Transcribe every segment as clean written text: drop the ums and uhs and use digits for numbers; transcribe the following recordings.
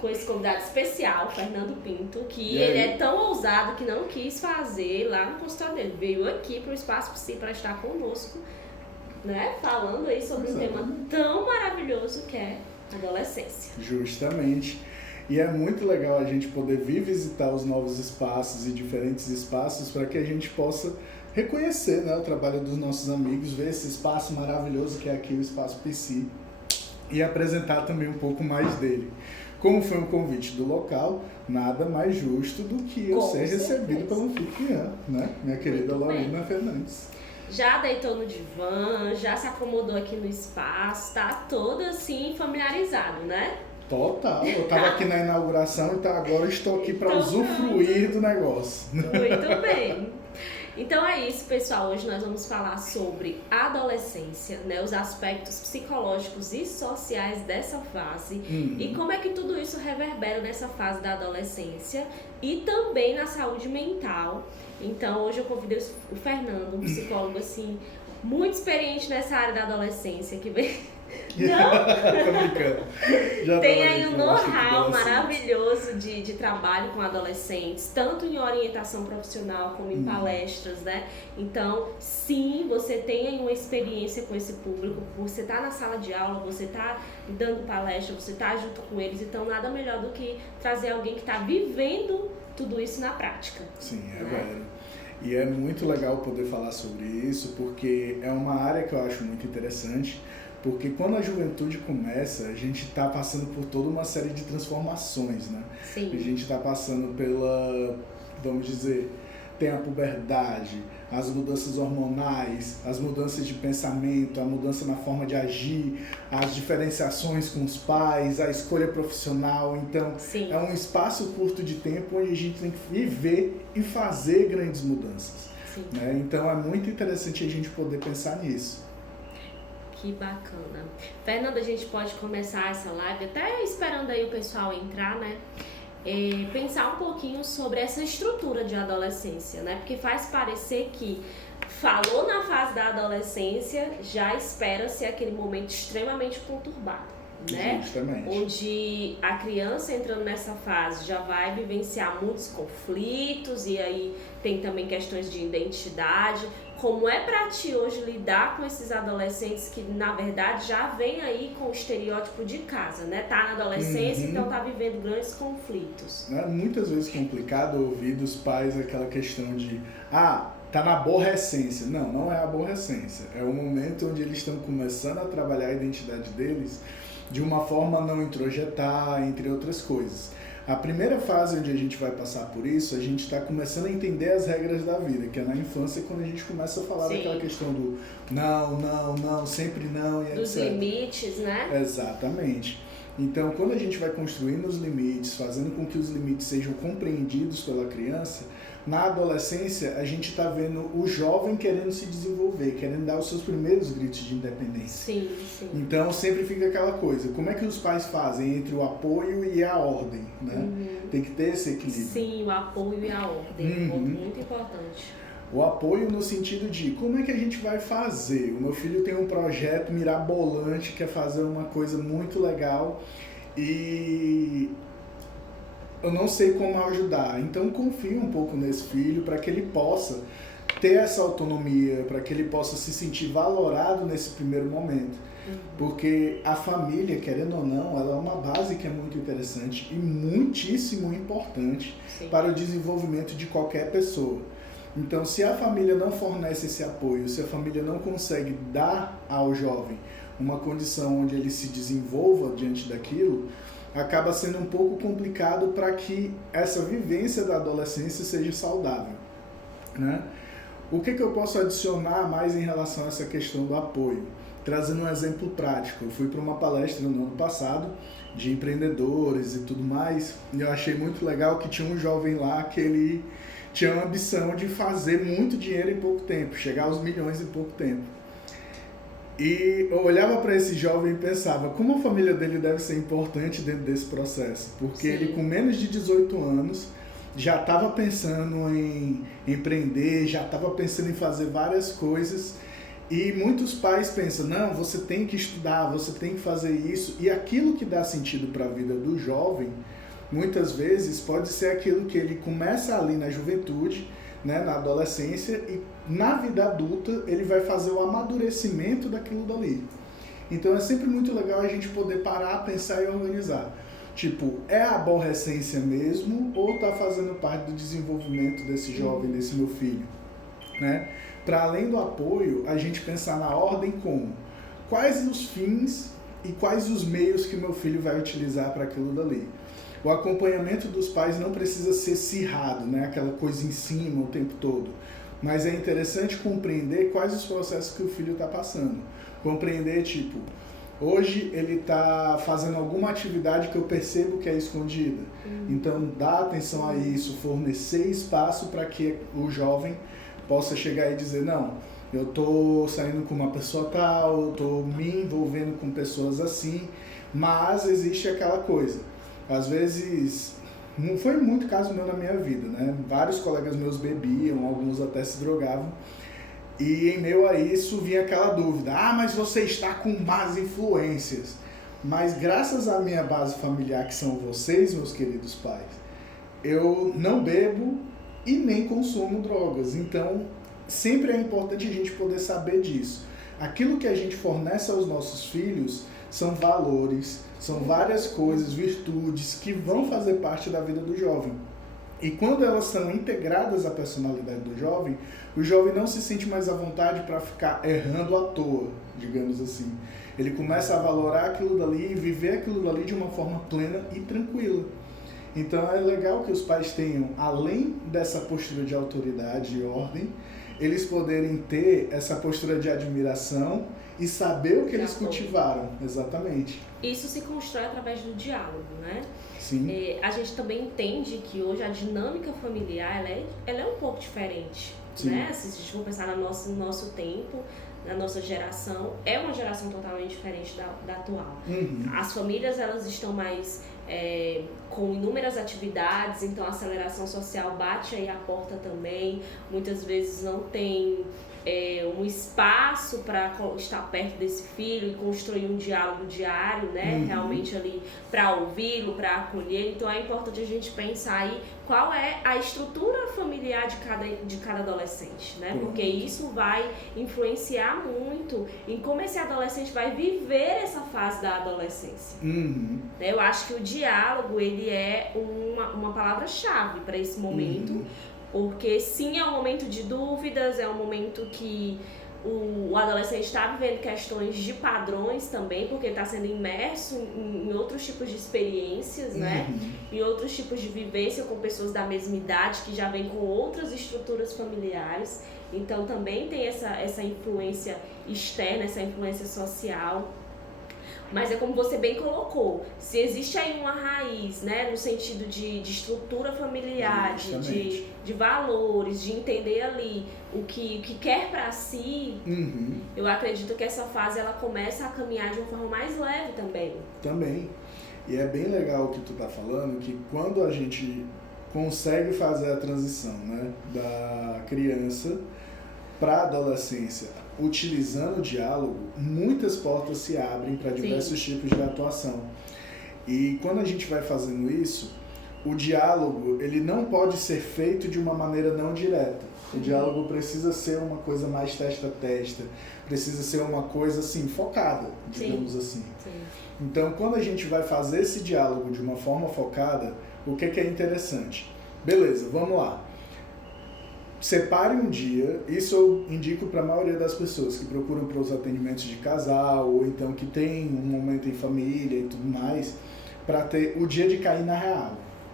com esse convidado especial, Fernando Pinto, que ele é tão ousado que não quis fazer lá no consultório dele. Veio aqui para o Espaço Psi para estar conosco, né? Falando aí sobre um tema tão maravilhoso que é adolescência. Justamente. E é muito legal a gente poder vir visitar os novos espaços e diferentes espaços para que a gente possa reconhecer, né, o trabalho dos nossos amigos, ver esse espaço maravilhoso que é aqui o Espaço Psi e apresentar também um pouco mais dele. Como foi um convite do local, nada mais justo do que eu ser recebido pelo anfitriã, né? Minha querida Lorena Fernandes. Já deitou no divã, já se acomodou aqui no espaço, tá todo assim familiarizado, né? Total, eu tava aqui na inauguração, então agora estou aqui para usufruir do negócio. Muito bem. Então é isso, pessoal. Hoje nós vamos falar sobre a adolescência, né? Os aspectos psicológicos e sociais dessa fase e como é que tudo isso reverbera nessa fase da adolescência e também na saúde mental. Então hoje eu convidei o Fernando, um psicólogo assim muito experiente nessa área da adolescência, que vem... Não? Tô brincando. Tem aí um know-how maravilhoso de trabalho com adolescentes, tanto em orientação profissional como em palestras, né? Então, sim, você tem aí uma experiência com esse público, você tá na sala de aula, você tá dando palestra, você tá junto com eles, então nada melhor do que trazer alguém que tá vivendo tudo isso na prática. Sim, é verdade. E é muito legal poder falar sobre isso, porque é uma área que eu acho muito interessante. Porque quando a juventude começa, a gente está passando por toda uma série de transformações, né? Sim. A gente está passando pela, vamos dizer, tem a puberdade, as mudanças hormonais, as mudanças de pensamento, a mudança na forma de agir, as diferenciações com os pais, a escolha profissional. Então, sim, é um espaço curto de tempo onde a gente tem que viver e fazer grandes mudanças. Sim. Né? Então, é muito interessante a gente poder pensar nisso. Que bacana. Fernanda, a gente pode começar essa live, até esperando aí o pessoal entrar, né? Pensar um pouquinho sobre essa estrutura de adolescência, né? Porque faz parecer que falou na fase da adolescência, já espera-se aquele momento extremamente conturbado, né? Justamente. Onde a criança entrando nessa fase já vai vivenciar muitos conflitos e aí tem também questões de identidade. Como é pra ti hoje lidar com esses adolescentes que, na verdade, já vem aí com o estereótipo de casa, né? Tá na adolescência, então tá vivendo grandes conflitos. É muitas vezes complicado ouvir dos pais aquela questão de tá na aborrecência. Não, não é a aborrecência. É o momento onde eles estão começando a trabalhar a identidade deles de uma forma a não introjetar, entre outras coisas. A primeira fase onde a gente vai passar por isso, a gente está começando a entender as regras da vida, que é na infância, quando a gente começa a falar daquela questão do não, sempre não, e dos etc. limites, né? Exatamente. Então, quando a gente vai construindo os limites, fazendo com que os limites sejam compreendidos pela criança, na adolescência a gente está vendo o jovem querendo se desenvolver, querendo dar os seus primeiros gritos de independência. Sim, sim. Então sempre fica aquela coisa, como é que os pais fazem entre o apoio e a ordem, né? Tem que ter esse equilíbrio. Sim, o apoio e a ordem, muito importante. O apoio no sentido de como é que a gente vai fazer. O meu filho tem um projeto mirabolante, quer fazer uma coisa muito legal e eu não sei como ajudar. Então confio um pouco nesse filho para que ele possa ter essa autonomia, para que ele possa se sentir valorado nesse primeiro momento. Porque a família, querendo ou não, ela é uma base que é muito interessante e muitíssimo importante para o desenvolvimento de qualquer pessoa. Então, se a família não fornece esse apoio, se a família não consegue dar ao jovem uma condição onde ele se desenvolva diante daquilo, acaba sendo um pouco complicado para que essa vivência da adolescência seja saudável, né? O que eu posso adicionar mais em relação a essa questão do apoio? Trazendo um exemplo prático. Eu fui para uma palestra no ano passado de empreendedores e tudo mais, e eu achei muito legal que tinha um jovem lá que ele tinha a ambição de fazer muito dinheiro em pouco tempo, chegar aos milhões em pouco tempo. E eu olhava para esse jovem e pensava, como a família dele deve ser importante dentro desse processo, porque ele com menos de 18 anos já estava pensando em empreender, já estava pensando em fazer várias coisas E muitos pais pensam, não, você tem que estudar, você tem que fazer isso. E aquilo que dá sentido para a vida do jovem, muitas vezes pode ser aquilo que ele começa ali na juventude, né, na adolescência, e na vida adulta ele vai fazer o amadurecimento daquilo dali. Então é sempre muito legal a gente poder parar, pensar e organizar. Tipo, é a aborrecência mesmo ou está fazendo parte do desenvolvimento desse jovem, desse meu filho? Né? Para além do apoio, a gente pensar na ordem como quais os fins e quais os meios que meu filho vai utilizar para aquilo dali. O acompanhamento dos pais não precisa ser acirrado, né? Aquela coisa em cima o tempo todo. Mas é interessante compreender quais os processos que o filho está passando. Compreender, tipo, hoje ele está fazendo alguma atividade que eu percebo que é escondida. Então, dar atenção a isso, fornecer espaço para que o jovem possa chegar e dizer, não, eu estou saindo com uma pessoa tal, eu estou me envolvendo com pessoas assim, mas existe aquela coisa. Às vezes, não foi muito caso meu na minha vida, né? Vários colegas meus bebiam, alguns até se drogavam. E em meio a isso vinha aquela dúvida, mas você está com más influências. Mas graças à minha base familiar, que são vocês, meus queridos pais, eu não bebo e nem consumo drogas. Então, sempre é importante a gente poder saber disso. Aquilo que a gente fornece aos nossos filhos são valores, são várias coisas, virtudes que vão fazer parte da vida do jovem. E quando elas são integradas à personalidade do jovem, o jovem não se sente mais à vontade para ficar errando à toa, digamos assim. Ele começa a valorar aquilo dali e viver aquilo dali de uma forma plena e tranquila. Então é legal que os pais tenham, além dessa postura de autoridade e ordem, eles poderem ter essa postura de admiração e saber o que eles cultivaram. Exatamente. Isso se constrói através do diálogo, né? Sim. A gente também entende que hoje a dinâmica familiar ela é um pouco diferente. Né? Se a gente for pensar no nosso tempo, na nossa geração, é uma geração totalmente diferente da atual. As famílias elas estão mais com inúmeras atividades, então a aceleração social bate aí a porta também. Muitas vezes não tem um espaço para estar perto desse filho e construir um diálogo diário, né? Realmente ali para ouvi-lo, para acolher. Então é importante a gente pensar aí qual é a estrutura familiar de cada adolescente, né? Porque isso vai influenciar muito em como esse adolescente vai viver essa fase da adolescência. Eu acho que o diálogo ele é uma palavra-chave para esse momento. Porque sim, é um momento de dúvidas, é um momento que o adolescente está vivendo questões de padrões também, porque está sendo imerso em outros tipos de experiências, né? Em outros tipos de vivência com pessoas da mesma idade que já vêm com outras estruturas familiares. Então também tem essa influência externa, essa influência social. Mas é como você bem colocou, se existe aí uma raiz, né, no sentido de estrutura familiar, de valores, de entender ali o que quer para si, eu acredito que essa fase ela começa a caminhar de uma forma mais leve também. Também. E é bem legal o que tu tá falando, que quando a gente consegue fazer a transição, né, da criança para a adolescência, utilizando o diálogo, muitas portas se abrem para diversos tipos de atuação. E quando a gente vai fazendo isso, o diálogo ele não pode ser feito de uma maneira não direta. O diálogo precisa ser uma coisa mais testa a testa, precisa ser uma coisa assim, focada, digamos assim. Então, quando a gente vai fazer esse diálogo de uma forma focada, o que é interessante? Beleza, vamos lá. Separe um dia, isso eu indico para a maioria das pessoas que procuram para os atendimentos de casal, ou então que tem um momento em família e tudo mais, para ter o dia de cair na real.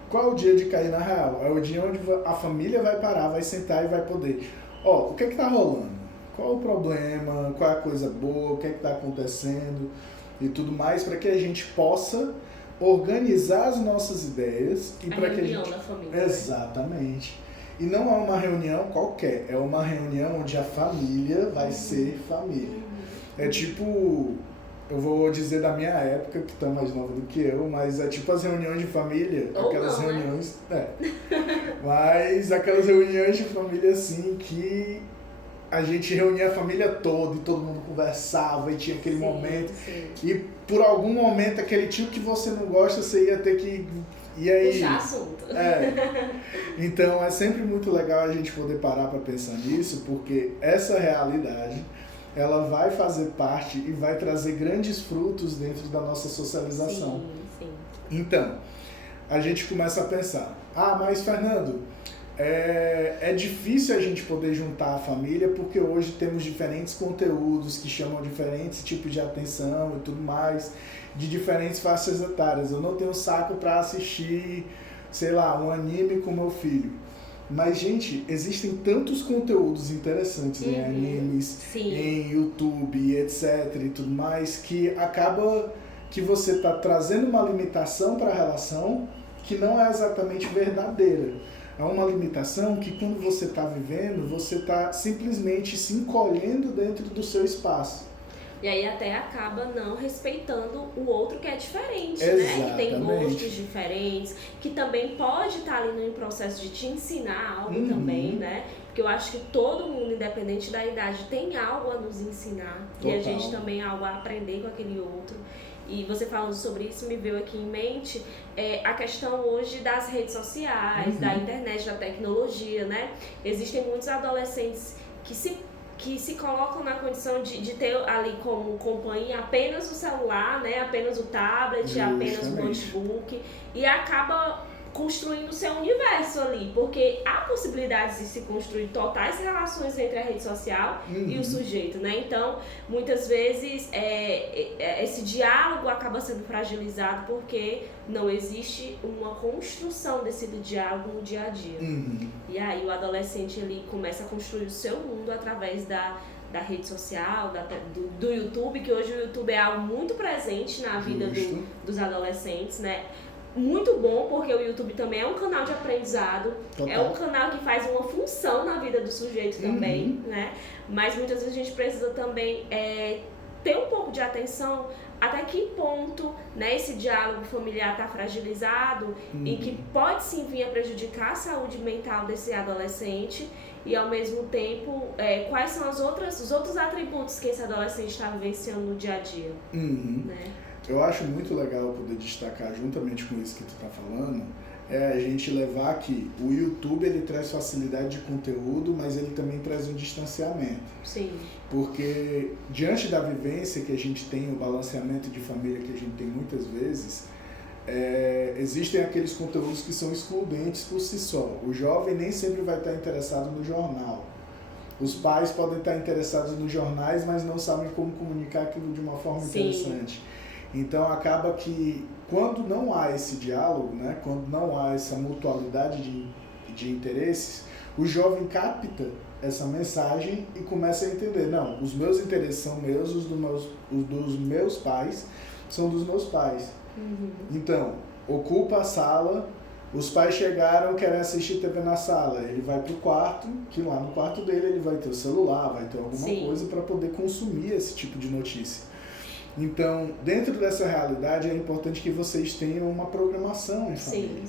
Qual é o dia de cair na real? É o dia onde a família vai parar, vai sentar e vai poder. O que está rolando? Qual o problema? Qual é a coisa boa? O que está acontecendo? E tudo mais, para que a gente possa organizar as nossas ideias e para que a gente... da família. Exatamente. E não é uma reunião qualquer, é uma reunião onde a família vai ser família. É tipo, eu vou dizer da minha época, que tá mais nova do que eu, mas é tipo as reuniões de família, ou aquelas não, reuniões... Mas aquelas reuniões de família assim que a gente reunia a família toda e todo mundo conversava e tinha aquele momento. Sim. E por algum momento, aquele tio que você não gosta, você ia ter que... E aí? Puxar assunto. Então, é sempre muito legal a gente poder parar para pensar nisso, porque essa realidade, ela vai fazer parte e vai trazer grandes frutos dentro da nossa socialização. Sim. Então, a gente começa a pensar, mas Fernando, é difícil a gente poder juntar a família porque hoje temos diferentes conteúdos que chamam diferentes tipos de atenção e tudo mais, de diferentes faixas etárias. Eu não tenho saco para assistir, sei lá, um anime com meu filho. Mas, gente, existem tantos conteúdos interessantes em animes, em YouTube, etc. e tudo mais, que acaba que você está trazendo uma limitação para a relação que não é exatamente verdadeira. É uma limitação que quando você está vivendo, você está simplesmente se encolhendo dentro do seu espaço. E aí até acaba não respeitando o outro que é diferente, Exatamente. né? Que tem gostos diferentes, que também pode estar ali no processo de te ensinar algo também, né? Porque eu acho que todo mundo, independente da idade, tem algo a nos ensinar. Total. E a gente também algo a aprender com aquele outro. E você falando sobre isso, me veio aqui em mente a questão hoje das redes sociais, da internet, da tecnologia, né? Existem muitos adolescentes que se colocam na condição de ter ali como companhia apenas o celular, né? Apenas o tablet, apenas o notebook, e acaba construindo o seu universo ali, porque há possibilidades de se construir totais relações entre a rede social e o sujeito, né? Então, muitas vezes, esse diálogo acaba sendo fragilizado porque não existe uma construção desse diálogo no dia a dia. E aí o adolescente ali começa a construir o seu mundo através da rede social, do YouTube, que hoje o YouTube é algo muito presente na vida dos adolescentes, né? Muito bom, porque o YouTube também é um canal de aprendizado, é um canal que faz uma função na vida do sujeito também, né? Mas muitas vezes a gente precisa também ter um pouco de atenção até que ponto, né, esse diálogo familiar está fragilizado e que pode sim vir a prejudicar a saúde mental desse adolescente e ao mesmo tempo quais são os outros atributos que esse adolescente está vivenciando no dia a dia, né? Eu acho muito legal poder destacar, juntamente com isso que tu tá falando, a gente levar que o YouTube ele traz facilidade de conteúdo, mas ele também traz um distanciamento. Sim. Porque diante da vivência que a gente tem, o balanceamento de família que a gente tem muitas vezes, existem aqueles conteúdos que são excludentes por si só. O jovem nem sempre vai estar interessado no jornal. Os pais podem estar interessados nos jornais, mas não sabem como comunicar aquilo de uma forma interessante. Então acaba que quando não há esse diálogo, né, quando não há essa mutualidade de interesses, o jovem capta essa mensagem e começa a entender, não, os meus interesses são meus, os dos meus pais são dos meus pais. Então, ocupa a sala, os pais chegaram, querem assistir TV na sala, ele vai pro quarto, que lá no quarto dele ele vai ter o celular, vai ter alguma coisa para poder consumir esse tipo de notícia. Então, dentro dessa realidade, é importante que vocês tenham uma programação em família.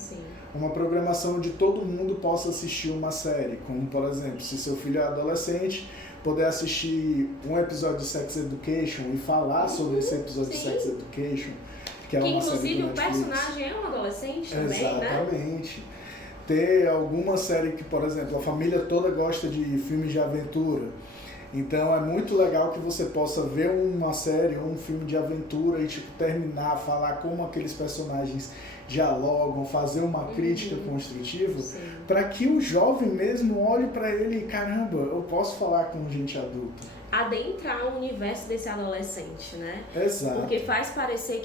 Uma programação onde todo mundo possa assistir uma série. Como, por exemplo, se seu filho é adolescente, poder assistir um episódio de Sex Education e falar sobre esse episódio de Sex Education. Que uma inclusive série o personagem é um adolescente também, Exatamente. Né? Ter alguma série que, por exemplo, a família toda gosta de filmes de aventura. Então é muito legal que você possa ver uma série ou um filme de aventura e terminar, falar como aqueles personagens dialogam, fazer uma crítica construtiva, para que o jovem mesmo olhe para ele e, caramba, eu posso falar com gente adulta. Adentrar o universo desse adolescente, né? Exato. Porque faz parecer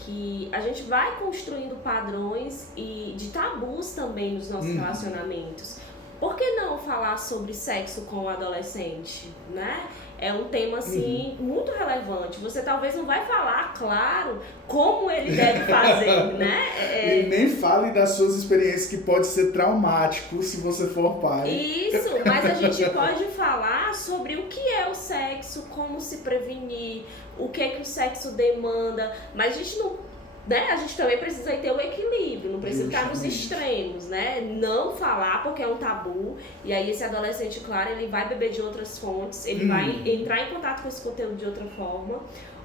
que a gente vai construindo padrões e de tabus também nos nossos relacionamentos. Por que não falar sobre sexo com o adolescente, né? É um tema, assim, muito relevante. Você talvez não vai falar, claro, como ele deve fazer, né? E nem fale das suas experiências, que pode ser traumático se você for pai. Isso, mas a gente pode falar sobre o que é o sexo, como se prevenir, o que é que o sexo demanda, mas a gente não... Né? A gente também precisa ter o equilíbrio, não precisa precisa estar nos extremos, né? Não falar porque é um tabu, e aí esse adolescente, claro, ele vai beber de outras fontes, ele vai entrar em contato com esse conteúdo de outra forma,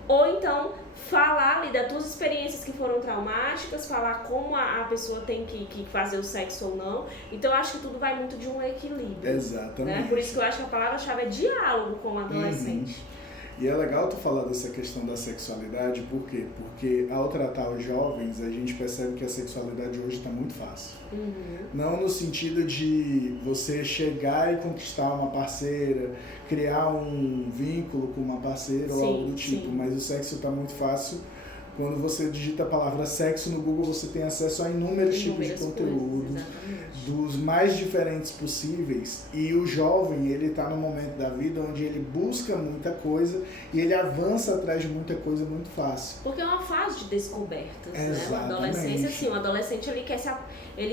ou então falar ali das tuas experiências que foram traumáticas, falar como a pessoa tem que fazer o sexo ou não. Então eu acho que tudo vai muito de um equilíbrio. Exatamente. Né? Por isso que eu acho que a palavra-chave é diálogo com o adolescente. E é legal tu falar dessa questão da sexualidade, por quê? Porque ao tratar os jovens, a gente percebe que a sexualidade hoje está muito fácil. Não no sentido de você chegar e conquistar uma parceira, criar um vínculo com uma parceira ou algo do tipo, mas o sexo está muito fácil. Quando você digita a palavra sexo no Google, você tem acesso a inúmeros tipos de conteúdo, dos mais diferentes possíveis. E o jovem, ele está no momento da vida onde ele busca muita coisa e ele avança atrás de muita coisa muito fácil. Porque é uma fase de descobertas, né? A adolescência, assim, o adolescente ele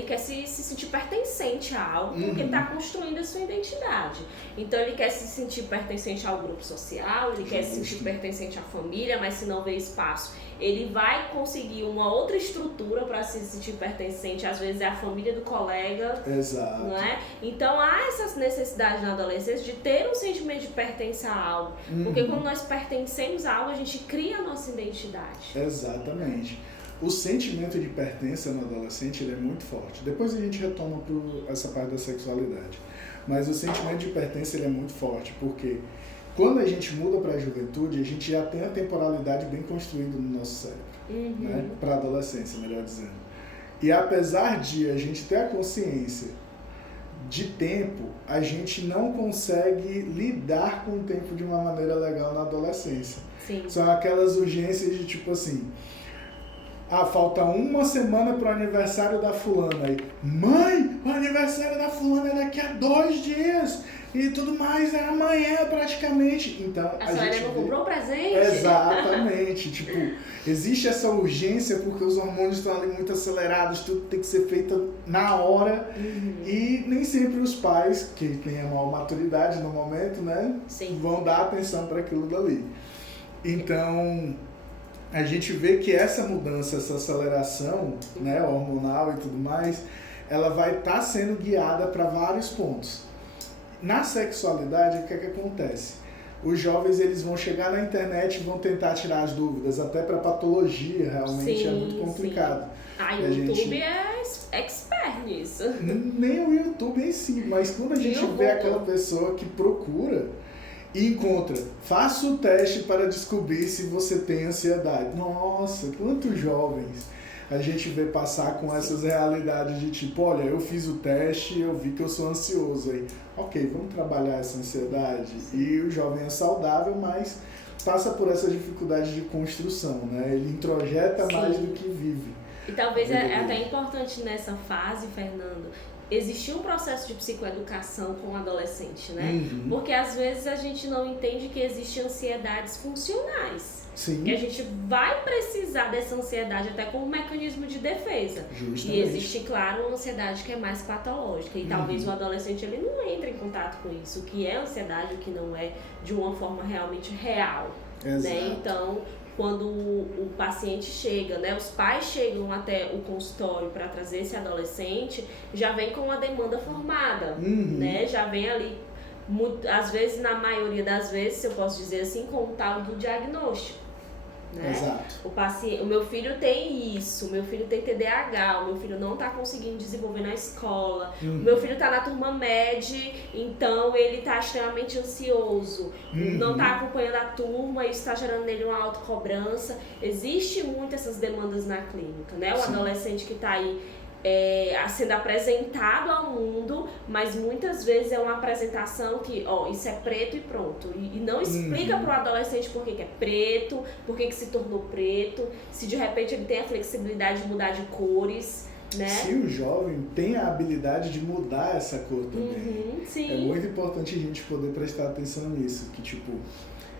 quer se sentir pertencente a algo, porque ele está construindo a sua identidade. Então ele quer se sentir pertencente ao grupo social, ele quer se sentir pertencente à família, mas se não vê espaço, ele vai conseguir uma outra estrutura para se sentir pertencente, às vezes é a família do colega. Exato. Não é? Então há essa necessidade na adolescência de ter um sentimento de pertença a algo, porque quando nós pertencemos a algo, a gente cria a nossa identidade. Exatamente. O sentimento de pertença no adolescente, ele é muito forte. Depois a gente retoma essa parte da sexualidade. Mas o sentimento de pertença, ele é muito forte, porque quando a gente muda para a juventude, a gente já tem a temporalidade bem construída no nosso cérebro, né? Para a adolescência, melhor dizendo. E apesar de a gente ter a consciência de tempo, a gente não consegue lidar com o tempo de uma maneira legal na adolescência. Sim. São aquelas urgências de tipo assim, falta uma semana pro aniversário da fulana. Aí, mãe, o aniversário da fulana é daqui a 2 dias. E tudo mais é amanhã praticamente. Então, a senhora não comprou o presente? Exatamente. Tipo, existe essa urgência porque os hormônios estão ali muito acelerados, tudo tem que ser feito na hora. E nem sempre os pais, que têm a maior maturidade no momento, né, vão dar atenção para aquilo dali. Então, a gente vê que essa mudança, essa aceleração, né, hormonal e tudo mais, ela vai estar sendo guiada para vários pontos. Na sexualidade, o que é que acontece? Os jovens, eles vão chegar na internet e vão tentar tirar as dúvidas, até para patologia, realmente é muito complicado. O YouTube é expert nisso. Nem o YouTube em si, mas quando a gente vê aquela pessoa que procura e encontra, faça o teste para descobrir se você tem ansiedade. Nossa, quantos jovens a gente vê passar com essas realidades de tipo, olha, eu fiz o teste e eu vi que eu sou ansioso. Aí, ok, vamos trabalhar essa ansiedade. E o jovem é saudável, mas passa por essa dificuldade de construção, né? Ele introjeta mais do que vive. E talvez é até importante nessa fase, Fernando, existir um processo de psicoeducação com o adolescente, né? Porque às vezes a gente não entende que existem ansiedades funcionais. Sim. Que a gente vai precisar dessa ansiedade até como mecanismo de defesa. Justamente. E existe, claro, uma ansiedade que é mais patológica. E talvez o adolescente ele não entre em contato com isso. O que é ansiedade, o que não é, de uma forma realmente real. Né? Então, quando o paciente chega, né, os pais chegam até o consultório para trazer esse adolescente, já vem com uma demanda formada. Né? Já vem ali, às vezes, na maioria das vezes, se eu posso dizer assim, com o tal do diagnóstico. Né? Exato. O meu filho tem isso, o meu filho tem TDAH, o meu filho não está conseguindo desenvolver na escola, o meu filho está na turma MED, então ele está extremamente ansioso, não está acompanhando a turma, isso está gerando nele uma autocobrança. Existe muito essas demandas na clínica, né? O adolescente que está aí sendo apresentado ao mundo, mas muitas vezes é uma apresentação que, isso é preto e pronto. E não explica para o adolescente por que é preto, por que se tornou preto, se de repente ele tem a flexibilidade de mudar de cores, né? Se o jovem tem a habilidade de mudar essa cor também. Sim. É muito importante a gente poder prestar atenção nisso, que tipo,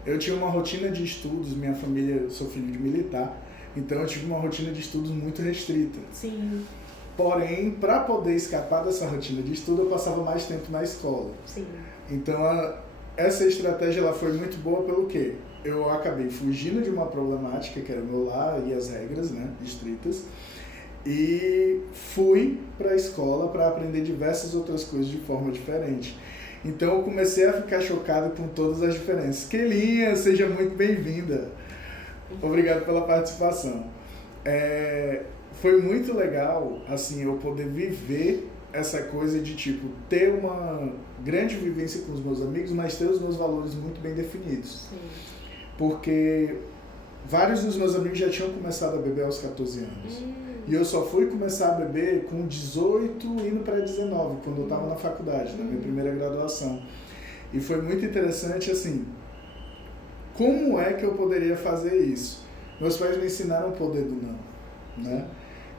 eu tinha uma rotina de estudos, minha família, eu sou filho de militar, então eu tive uma rotina de estudos muito restrita. Sim. Porém, para poder escapar dessa rotina de estudo, eu passava mais tempo na escola. Sim. Então, essa estratégia ela foi muito boa pelo quê? Eu acabei fugindo de uma problemática, que era o meu lar e as regras, né, estritas, E fui para a escola para aprender diversas outras coisas de forma diferente. Então eu comecei a ficar chocado com todas as diferenças. Kelinha, seja muito bem-vinda. Obrigado pela participação. Foi muito legal, assim, eu poder viver essa coisa de, tipo, ter uma grande vivência com os meus amigos, mas ter os meus valores muito bem definidos. Sim. Porque vários dos meus amigos já tinham começado a beber aos 14 anos. E eu só fui começar a beber com 18, indo para 19, quando eu estava na faculdade, na minha primeira graduação. E foi muito interessante, assim, como é que eu poderia fazer isso? Meus pais me ensinaram o poder do não, né?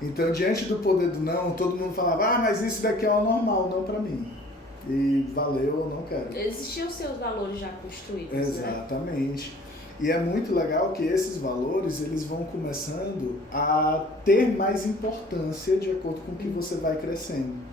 Então, diante do poder do não, todo mundo falava, mas isso daqui é o normal, não para mim. E valeu, eu não quero. Existiam seus valores já construídos, exatamente. Né? E é muito legal que esses valores, eles vão começando a ter mais importância de acordo com o que você vai crescendo.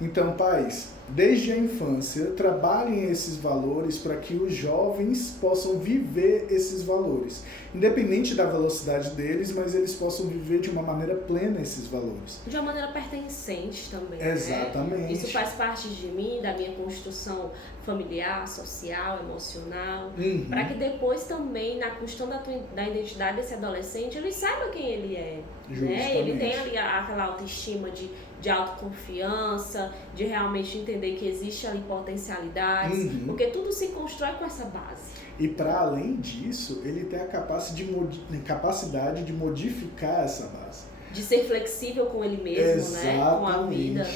Então, pais, desde a infância, trabalhem esses valores para que os jovens possam viver esses valores. Independente da velocidade deles, mas eles possam viver de uma maneira plena esses valores. De uma maneira pertencente também, exatamente. Né? Isso faz parte de mim, da minha construção familiar, social, emocional, para que depois também, na construção da identidade desse adolescente, ele saiba quem ele é. Né? Ele tem ali aquela autoestima de autoconfiança, de realmente entender que existe ali potencialidades, porque tudo se constrói com essa base. E para além disso, ele tem a capacidade de modificar essa base. De ser flexível com ele mesmo, né? Com a vida.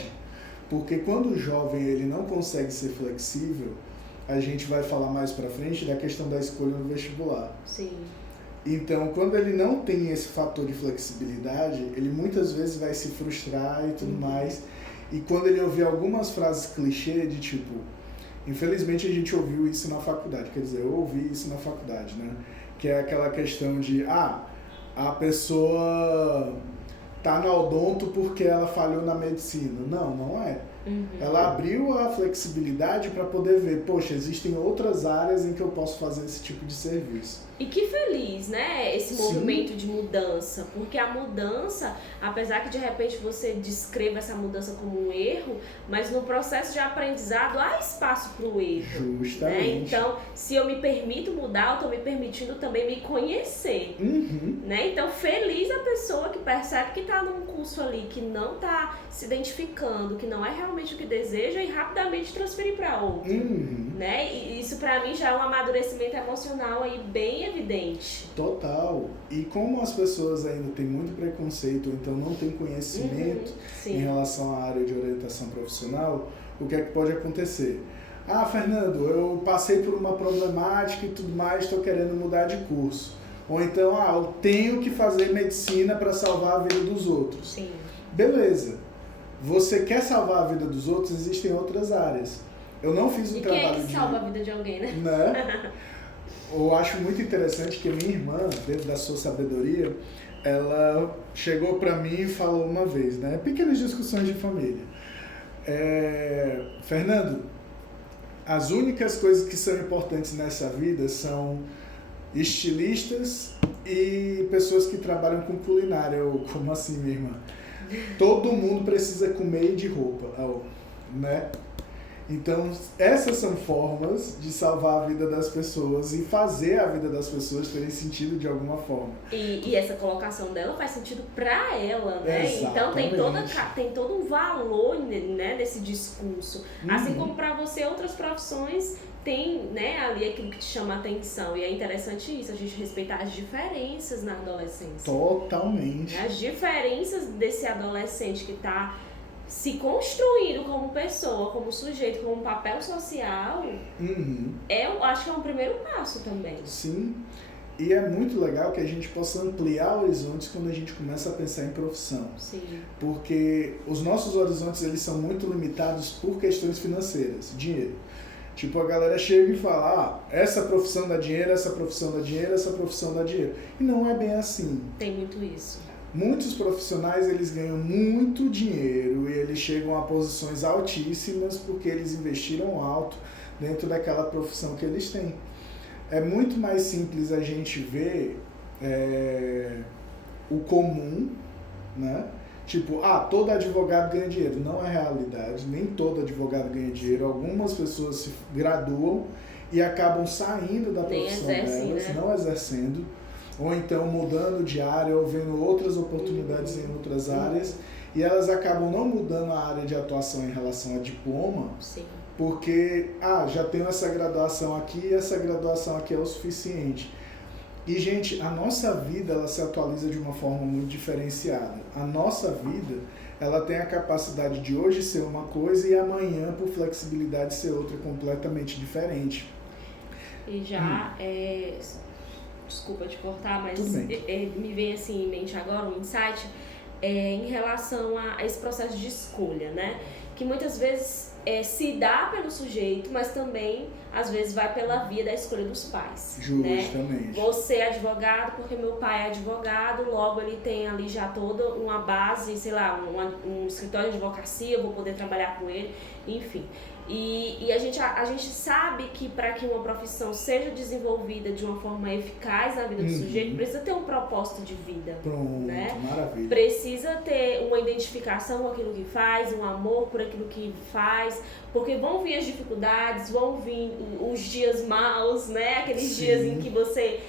Porque quando o jovem ele não consegue ser flexível, a gente vai falar mais para frente da questão da escolha no vestibular. Sim. Então, quando ele não tem esse fator de flexibilidade, ele muitas vezes vai se frustrar e tudo mais. E quando ele ouvir algumas frases clichê de tipo, infelizmente a gente ouviu isso na faculdade, quer dizer, eu ouvi isso na faculdade, né? Que é aquela questão de, a pessoa tá no odonto porque ela falhou na medicina. Não, não é. Ela abriu a flexibilidade para poder ver, poxa, existem outras áreas em que eu posso fazer esse tipo de serviço. E que feliz, né, esse movimento de mudança, porque a mudança, apesar que de repente você descreva essa mudança como um erro, mas no processo de aprendizado há espaço para o erro. Justamente. Né? Então, se eu me permito mudar, eu estou me permitindo também me conhecer. Né? Então, feliz a pessoa que percebe que está num curso ali, que não está se identificando, que não é realmente o que deseja e rapidamente transferir para outro. Né? E isso para mim já é um amadurecimento emocional aí bem evidente. Total. E como as pessoas ainda têm muito preconceito, então não têm conhecimento em relação à área de orientação profissional, o que é que pode acontecer? Fernando, eu passei por uma problemática e tudo mais, estou querendo mudar de curso. Ou então, eu tenho que fazer medicina para salvar a vida dos outros. Sim. Beleza. Você quer salvar a vida dos outros, existem outras áreas. Eu não fiz o trabalho de... E quem é que salva a vida de alguém, né? Eu acho muito interessante que minha irmã, dentro da sua sabedoria, ela chegou para mim e falou uma vez, né? Pequenas discussões de família. Fernando, as únicas coisas que são importantes nessa vida são estilistas e pessoas que trabalham com culinária. Como assim, minha irmã? Todo mundo precisa comer e de roupa, né? Então, essas são formas de salvar a vida das pessoas e fazer a vida das pessoas terem sentido de alguma forma. E essa colocação dela faz sentido pra ela, né? Exatamente. Então tem todo um valor, né, nesse discurso. Assim como para você outras profissões tem, né, ali aquilo que te chama a atenção. E é interessante isso, a gente respeitar as diferenças na adolescência. Totalmente. As diferenças desse adolescente que está se construindo como pessoa, como sujeito, como papel social, eu acho que é um primeiro passo também. Sim, e é muito legal que a gente possa ampliar horizontes quando a gente começa a pensar em profissão. Sim. Porque os nossos horizontes, eles são muito limitados por questões financeiras, dinheiro. Tipo, a galera chega e fala, essa profissão dá dinheiro, essa profissão dá dinheiro, essa profissão dá dinheiro. E não é bem assim. Tem muito isso. Muitos profissionais, eles ganham muito dinheiro e eles chegam a posições altíssimas porque eles investiram alto dentro daquela profissão que eles têm. É muito mais simples a gente ver o comum, né? Tipo, todo advogado ganha dinheiro. Não é realidade, nem todo advogado ganha dinheiro. Algumas pessoas se graduam e acabam saindo da profissão delas, não exercendo, ou então mudando de área ou vendo outras oportunidades em outras áreas, e elas acabam não mudando a área de atuação em relação a diploma, porque já tenho essa graduação aqui e essa graduação aqui é o suficiente. E, gente, a nossa vida, ela se atualiza de uma forma muito diferenciada. A nossa vida, ela tem a capacidade de hoje ser uma coisa e amanhã, por flexibilidade, ser outra completamente diferente. E já, desculpa te cortar, mas me vem assim em mente agora um insight em relação a esse processo de escolha, né? Que muitas vezes se dá pelo sujeito, mas também, às vezes, vai pela via da escolha dos pais. Justamente. Né? Você é advogado porque meu pai é advogado, logo ele tem ali já toda uma base, sei lá, um escritório de advocacia, eu vou poder trabalhar com ele, enfim. E a gente sabe que para que uma profissão seja desenvolvida de uma forma eficaz na vida do sujeito, precisa ter um propósito de vida. Pronto, né? Maravilha. Precisa ter uma identificação com aquilo que faz, um amor por aquilo que faz, porque vão vir as dificuldades, vão vir os dias maus, né? Aqueles dias em que você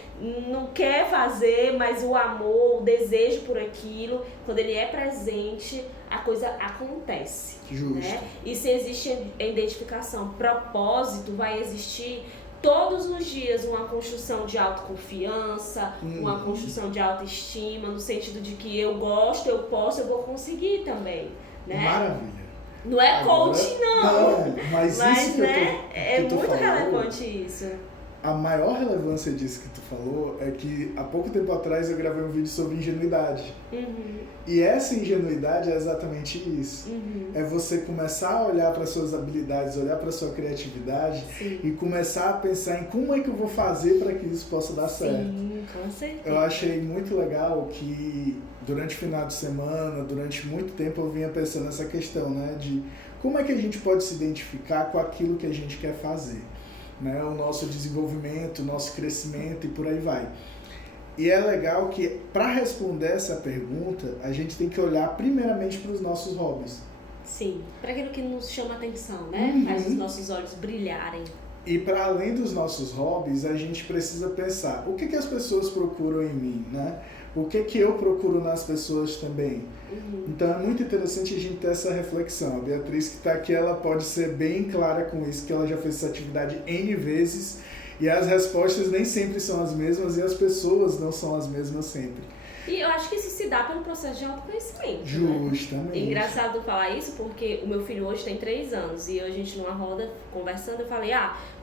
não quer fazer, mas o amor, o desejo por aquilo, quando ele é presente, a coisa acontece. Justo. Né? E se existe identificação, propósito, vai existir todos os dias uma construção de autoconfiança, uma construção de autoestima, no sentido de que eu gosto, eu posso, eu vou conseguir também. Né? Maravilha. Não é coach, não. Mas isso que né? é muito relevante isso. A maior relevância disso que tu falou é que há pouco tempo atrás eu gravei um vídeo sobre ingenuidade. E essa ingenuidade é exatamente isso. É você começar a olhar para suas habilidades, olhar para sua criatividade e começar a pensar em como é que eu vou fazer para que isso possa dar certo. Sim, com certeza. Eu achei muito legal que durante o final de semana, durante muito tempo eu vinha pensando nessa questão, né, de como é que a gente pode se identificar com aquilo que a gente quer fazer. Né, o nosso desenvolvimento, o nosso crescimento e por aí vai. E é legal que, para responder essa pergunta, a gente tem que olhar primeiramente para os nossos hobbies. Sim, para aquilo que nos chama atenção, né? Faz os nossos olhos brilharem. E para além dos nossos hobbies, a gente precisa pensar, o que as pessoas procuram em mim, né? O que eu procuro nas pessoas também. Então é muito interessante a gente ter essa reflexão. A Beatriz que está aqui, ela pode ser bem clara com isso, que ela já fez essa atividade N vezes e as respostas nem sempre são as mesmas e as pessoas não são as mesmas sempre. E eu acho que isso se dá pelo processo de autoconhecimento. Justamente. Né? É engraçado falar isso porque o meu filho hoje tem 3 anos e a gente numa roda conversando, eu falei,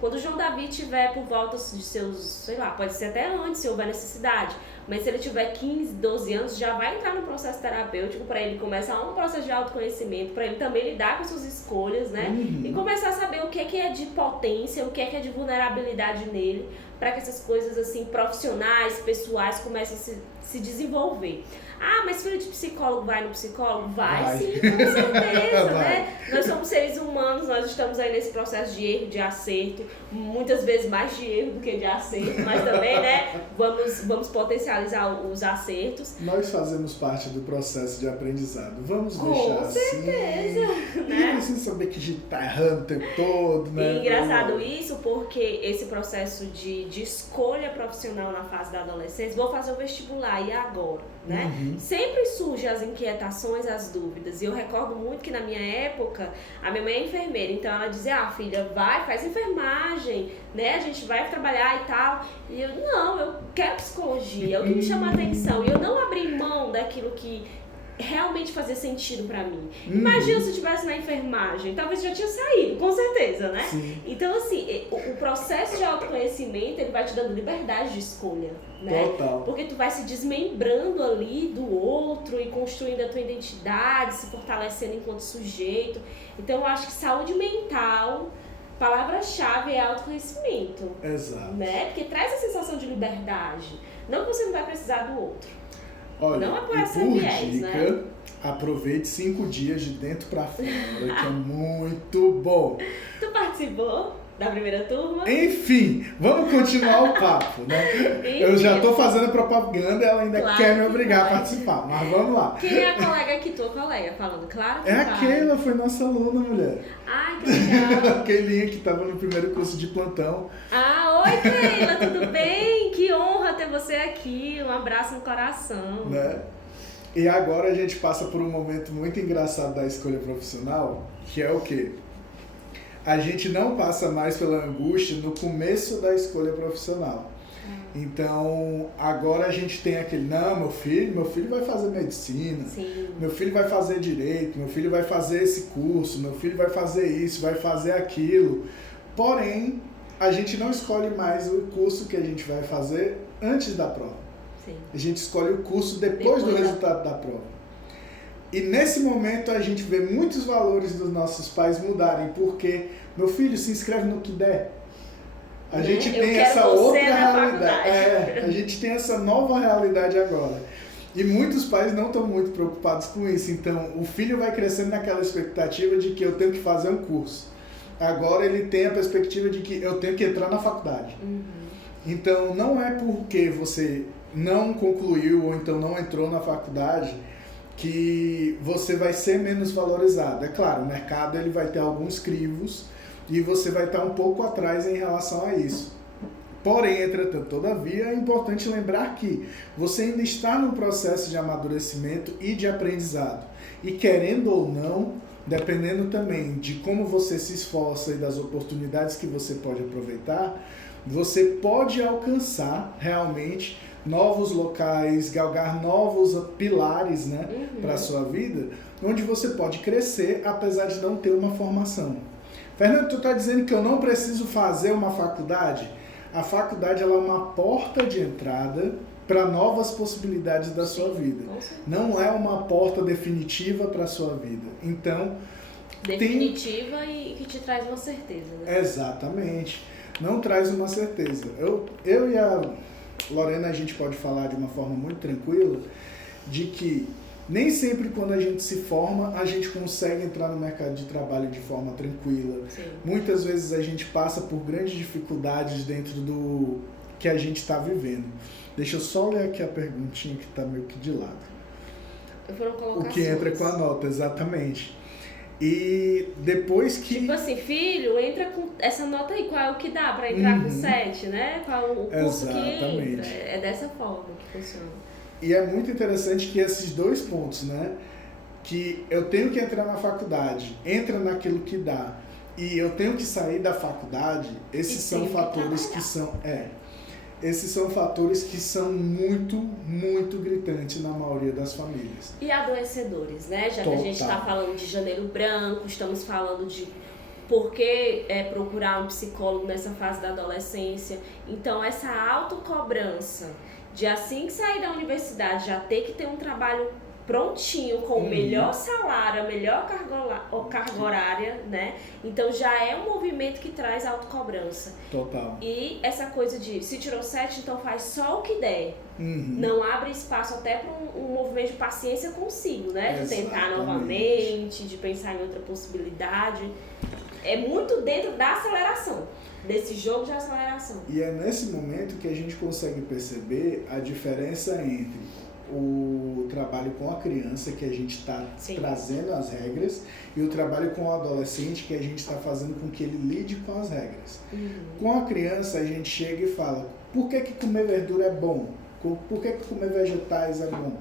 quando o João Davi tiver por volta de seus, sei lá, pode ser até antes, se houver necessidade, mas se ele tiver 15, 12 anos, já vai entrar no processo terapêutico para ele começar um processo de autoconhecimento, para ele também lidar com suas escolhas, né? E começar a saber o que é de potência, o que é de vulnerabilidade nele, para que essas coisas assim profissionais, pessoais comecem a se desenvolver. Mas filho de psicólogo vai no psicólogo? Vai sim, com certeza, né? Nós somos seres humanos, nós estamos aí nesse processo de erro, de acerto, muitas vezes mais de erro do que de acerto, mas também, né, vamos potencializar os acertos. Nós fazemos parte do processo de aprendizado, vamos deixar assim. Com certeza, né? Não precisa saber que a gente tá errando o tempo todo, né? E engraçado isso porque esse processo de escolha profissional na fase da adolescência, vou fazer o vestibular, e agora? Né? Sempre surgem as inquietações, as dúvidas. E eu recordo muito que na minha época, a minha mãe é enfermeira, então ela dizia, filha, faz enfermagem, né? A gente vai trabalhar e tal. E eu, não, eu quero psicologia, é o que me chama a atenção. E eu não abri mão daquilo que realmente fazia sentido pra mim. Imagina se eu estivesse na enfermagem, talvez já tinha saído, com certeza, né? Sim. Então, assim, o processo de autoconhecimento, ele vai te dando liberdade de escolha, né? Total. Porque tu vai se desmembrando ali do outro e construindo a tua identidade, se fortalecendo enquanto sujeito. Então, eu acho que saúde mental, palavra-chave é autoconhecimento. Exato. Né? Porque traz a sensação de liberdade. Não que você não vai precisar do outro. Olha, não é por e essa por viés, dica, né? Aproveite 5 dias de dentro pra fora, que é muito bom. Tu participou? Da primeira turma? Enfim, vamos continuar o papo, né? Enfim. Eu já tô fazendo propaganda, ela ainda Claro quer me que obrigar a pode. participar, mas vamos lá. Quem é a colega aqui? Tua colega falando? Claro que É vai. aquela, foi nossa aluna, mulher. Ai, que legal. Aquelinha que tava no primeiro curso de plantão. Ah, oi, Keila, tudo bem? Que honra ter você aqui. Um abraço no coração. Né? E agora a gente passa por um momento muito engraçado da escolha profissional, que é o quê? A gente não passa mais pela angústia no começo da escolha profissional. Então, agora a gente tem aquele, não, meu filho vai fazer medicina, Sim. meu filho vai fazer direito, meu filho vai fazer esse curso, meu filho vai fazer isso, vai fazer aquilo. Porém, a gente não escolhe mais o curso que a gente vai fazer antes da prova. Sim. A gente escolhe o curso depois do resultado da prova. E nesse momento a gente vê muitos valores dos nossos pais mudarem, porque, meu filho, se inscreve no que der. A gente tem essa outra realidade. A gente tem essa nova realidade agora. E muitos pais não estão muito preocupados com isso. Então, o filho vai crescendo naquela expectativa de que eu tenho que fazer um curso. Agora ele tem a perspectiva de que eu tenho que entrar na faculdade. Uhum. Então, não é porque você não concluiu ou então não entrou na faculdade que você vai ser menos valorizado. É claro, o mercado ele vai ter alguns crivos e você vai estar um pouco atrás em relação a isso. Porém, entretanto, todavia, é importante lembrar que você ainda está no processo de amadurecimento e de aprendizado. E querendo ou não, dependendo também de como você se esforça e das oportunidades que você pode aproveitar, você pode alcançar realmente novos locais, galgar novos pilares, né, para a sua vida, onde você pode crescer apesar de não ter uma formação. Fernando, tu está dizendo que eu não preciso fazer uma faculdade? A faculdade ela é uma porta de entrada para novas possibilidades da sua vida. Não é uma porta definitiva para a sua vida. Então, definitiva e que te traz uma certeza, né? Exatamente. Não traz uma certeza. Eu e a Lorena, a gente pode falar de uma forma muito tranquila de que nem sempre quando a gente se forma, a gente consegue entrar no mercado de trabalho de forma tranquila. Sim. Muitas vezes a gente passa por grandes dificuldades dentro do que a gente está vivendo. Deixa eu só ler aqui a perguntinha que está meio que de lado. Foram colocações. O que entra com a nota, exatamente. E depois que... Tipo assim, filho, entra com essa nota aí, qual é o que dá para entrar com 7, né? Qual é o curso que entra? É dessa forma que funciona. E é muito interessante que esses dois pontos, né? Que eu tenho que entrar na faculdade, entra naquilo que dá, e eu tenho que sair da faculdade, esses são fatores que são... Esses são fatores que são muito, muito gritantes na maioria das famílias. E adoecedores, né? Já Total. que a gente está falando de janeiro branco, estamos falando de por que procurar um psicólogo nessa fase da adolescência. Então, essa autocobrança de assim que sair da universidade já ter que ter um trabalho prontinho, com o melhor salário, a melhor carga horária, né? Então já é um movimento que traz autocobrança. Total. E essa coisa de, se tirou 7, então faz só o que der. Não abre espaço até para um movimento de paciência consigo, né? De tentar novamente, de pensar em outra possibilidade. É muito dentro da aceleração, desse jogo de aceleração. E é nesse momento que a gente consegue perceber a diferença entre o trabalho com a criança, que a gente está trazendo as regras, e o trabalho com o adolescente, que a gente está fazendo com que ele lide com as regras. Com a criança, a gente chega e fala, por que comer verdura é bom? Por que comer vegetais é bom?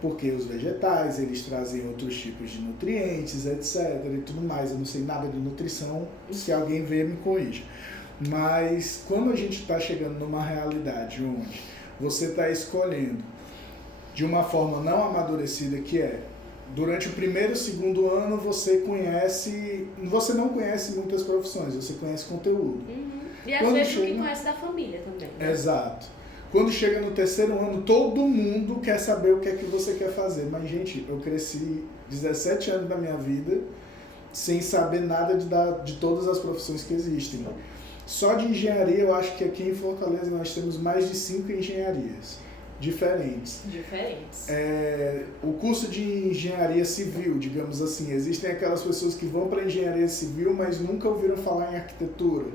Porque os vegetais, eles trazem outros tipos de nutrientes, etc. e tudo mais. Eu não sei nada de nutrição, se alguém ver, me corrija. Mas quando a gente está chegando numa realidade onde você está escolhendo de uma forma não amadurecida, que é, durante o primeiro e segundo ano você não conhece muitas profissões, você conhece conteúdo. E às vezes o que conhece da família também. Né? Exato. Quando chega no terceiro ano, todo mundo quer saber o que é que você quer fazer. Mas, gente, eu cresci 17 anos da minha vida sem saber nada de todas as profissões que existem. Só de engenharia, eu acho que aqui em Fortaleza nós temos mais de 5 engenharias. diferentes. O curso de engenharia civil, digamos assim, existem aquelas pessoas que vão para engenharia civil, mas nunca ouviram falar em arquitetura.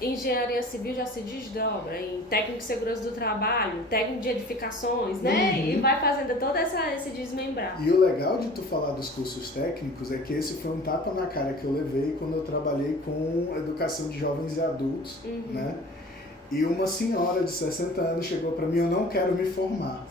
Engenharia civil já se desdobra em técnico de segurança do trabalho, técnico de edificações, né? E vai fazendo todo esse desmembrar. E o legal de tu falar dos cursos técnicos é que esse foi um tapa na cara que eu levei quando eu trabalhei com educação de jovens e adultos, né? E uma senhora de 60 anos chegou para mim: eu não quero me formar.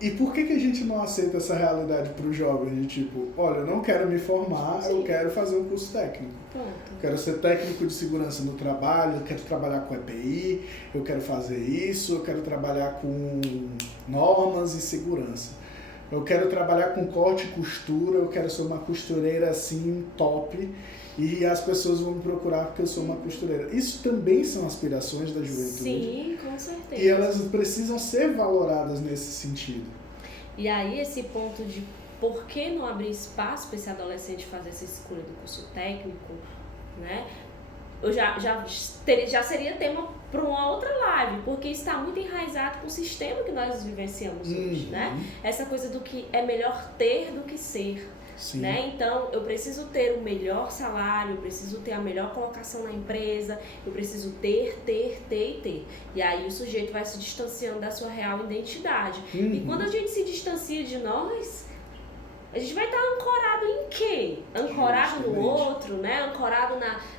E por que a gente não aceita essa realidade para o jovem? De tipo, olha, eu não quero me formar, eu quero fazer um curso técnico. Pronto. Quero ser técnico de segurança no trabalho, eu quero trabalhar com EPI, eu quero fazer isso, eu quero trabalhar com normas e segurança. Eu quero trabalhar com corte e costura, eu quero ser uma costureira assim, top, e as pessoas vão me procurar porque eu sou uma costureira. Isso também são aspirações da juventude. Sim, com certeza. E elas precisam ser valoradas nesse sentido. E aí esse ponto de por que não abrir espaço para esse adolescente fazer essa escolha do curso técnico, né? Eu já seria tema para uma outra live, porque está muito enraizado com o sistema que nós vivenciamos hoje, né? Essa coisa do que é melhor ter do que ser. Né? Então, eu preciso ter o melhor salário, eu preciso ter a melhor colocação na empresa, eu preciso ter. E aí o sujeito vai se distanciando da sua real identidade. E quando a gente se distancia de nós, a gente vai estar ancorado em quê? Ancorado no outro, né? Ancorado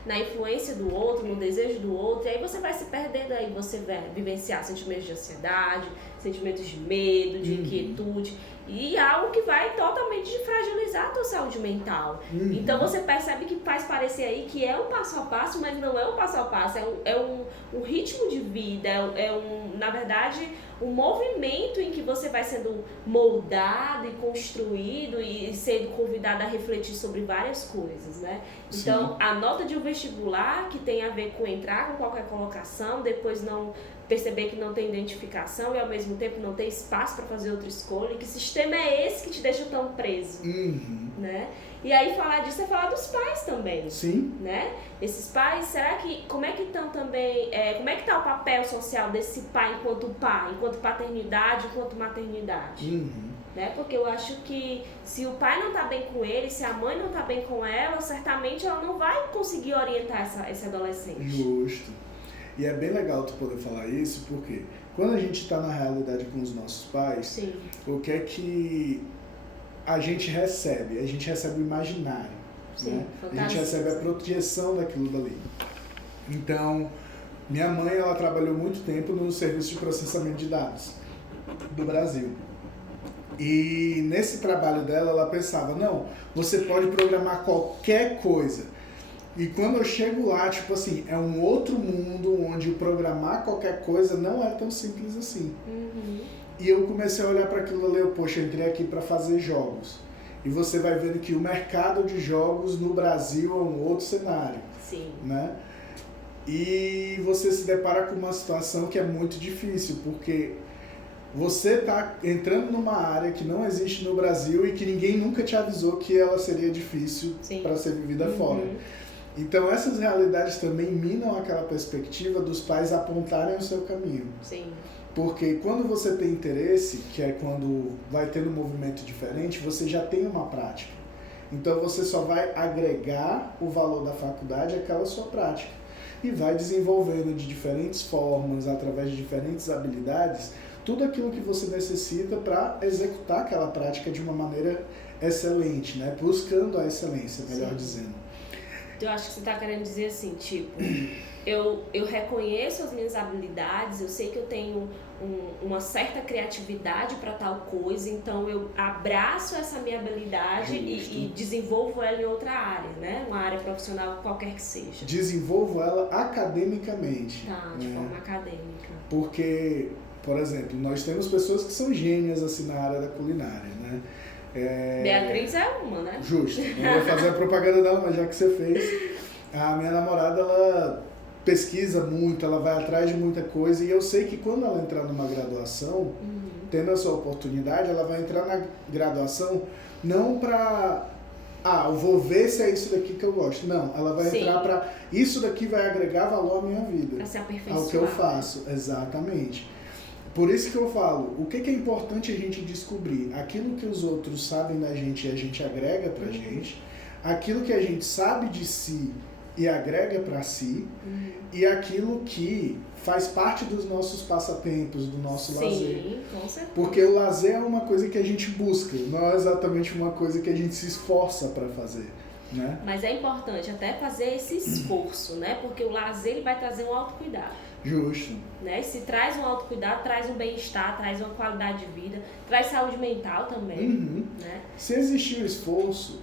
na influência do outro, no desejo do outro. E aí você vai se perdendo, aí você vai vivenciar sentimentos de ansiedade, sentimentos de medo, de inquietude. E algo que vai totalmente fragilizar a tua saúde mental. Então você percebe que faz parecer aí que é um passo a passo, mas não é um passo a passo, é um ritmo de vida, na verdade, um movimento em que você vai sendo moldado e construído e sendo convidado a refletir sobre várias coisas, né? Então, a nota de um vestibular que tem a ver com entrar com qualquer colocação, depois não perceber que não tem identificação e ao mesmo tempo não ter espaço para fazer outra escolha. Que sistema é esse que te deixa tão preso? Né? E aí falar disso é falar dos pais também. Né? Esses pais, como é que estão também, como é que está o papel social desse pai, enquanto paternidade, enquanto maternidade? Né? Porque eu acho que se o pai não está bem com ele, se a mãe não está bem com ela, certamente ela não vai conseguir orientar esse adolescente. Justo. E é bem legal tu poder falar isso, porque quando a gente está na realidade com os nossos pais, o que é que a gente recebe? A gente recebe o imaginário, né? A gente recebe a projeção daquilo dali. Então, minha mãe, ela trabalhou muito tempo no serviço de processamento de dados do Brasil. E nesse trabalho dela, ela pensava, não, você pode programar qualquer coisa. E quando eu chego lá, tipo assim, é um outro mundo onde o programar qualquer coisa não é tão simples assim. E eu comecei a olhar para aquilo ali, poxa, eu entrei aqui para fazer jogos. E você vai vendo que o mercado de jogos no Brasil é um outro cenário. Né? E você se depara com uma situação que é muito difícil, porque você está entrando numa área que não existe no Brasil e que ninguém nunca te avisou que ela seria difícil para ser vivida fora. Então essas realidades também minam aquela perspectiva dos pais apontarem o seu caminho. Porque quando você tem interesse, que é quando vai tendo um movimento diferente, você já tem uma prática. Então você só vai agregar o valor da faculdade àquela sua prática. E vai desenvolvendo de diferentes formas, através de diferentes habilidades, tudo aquilo que você necessita para executar aquela prática de uma maneira excelente, né? Buscando a excelência, melhor dizendo. Eu acho que você está querendo dizer assim, tipo, eu reconheço as minhas habilidades, eu sei que eu tenho uma certa criatividade para tal coisa, então eu abraço essa minha habilidade e desenvolvo ela em outra área, né? Uma área profissional qualquer que seja. Desenvolvo ela academicamente. De forma acadêmica. Porque, por exemplo, nós temos pessoas que são gênias assim na área da culinária, né? Beatriz é uma, né? Justo. Não vou fazer a propaganda dela, mas já que você fez, a minha namorada, ela pesquisa muito, ela vai atrás de muita coisa, e eu sei que quando ela entrar numa graduação, tendo essa oportunidade, ela vai entrar na graduação não para eu vou ver se é isso daqui que eu gosto. Não, ela vai entrar para isso daqui vai agregar valor à minha vida. Para se aperfeiçoar. Ao que eu faço, exatamente. por isso que eu falo, o que é importante a gente descobrir? Aquilo que os outros sabem da gente e a gente agrega pra gente, aquilo que a gente sabe de si e agrega para si, e aquilo que faz parte dos nossos passatempos, do nosso lazer. Sim, com certeza. Porque o lazer é uma coisa que a gente busca, não é exatamente uma coisa que a gente se esforça para fazer, né? Mas é importante até fazer esse esforço, né? Porque o lazer ele vai trazer um autocuidado. Justo. Né? Se traz um autocuidado, traz um bem-estar, traz uma qualidade de vida, traz saúde mental também, né? Se existir o esforço,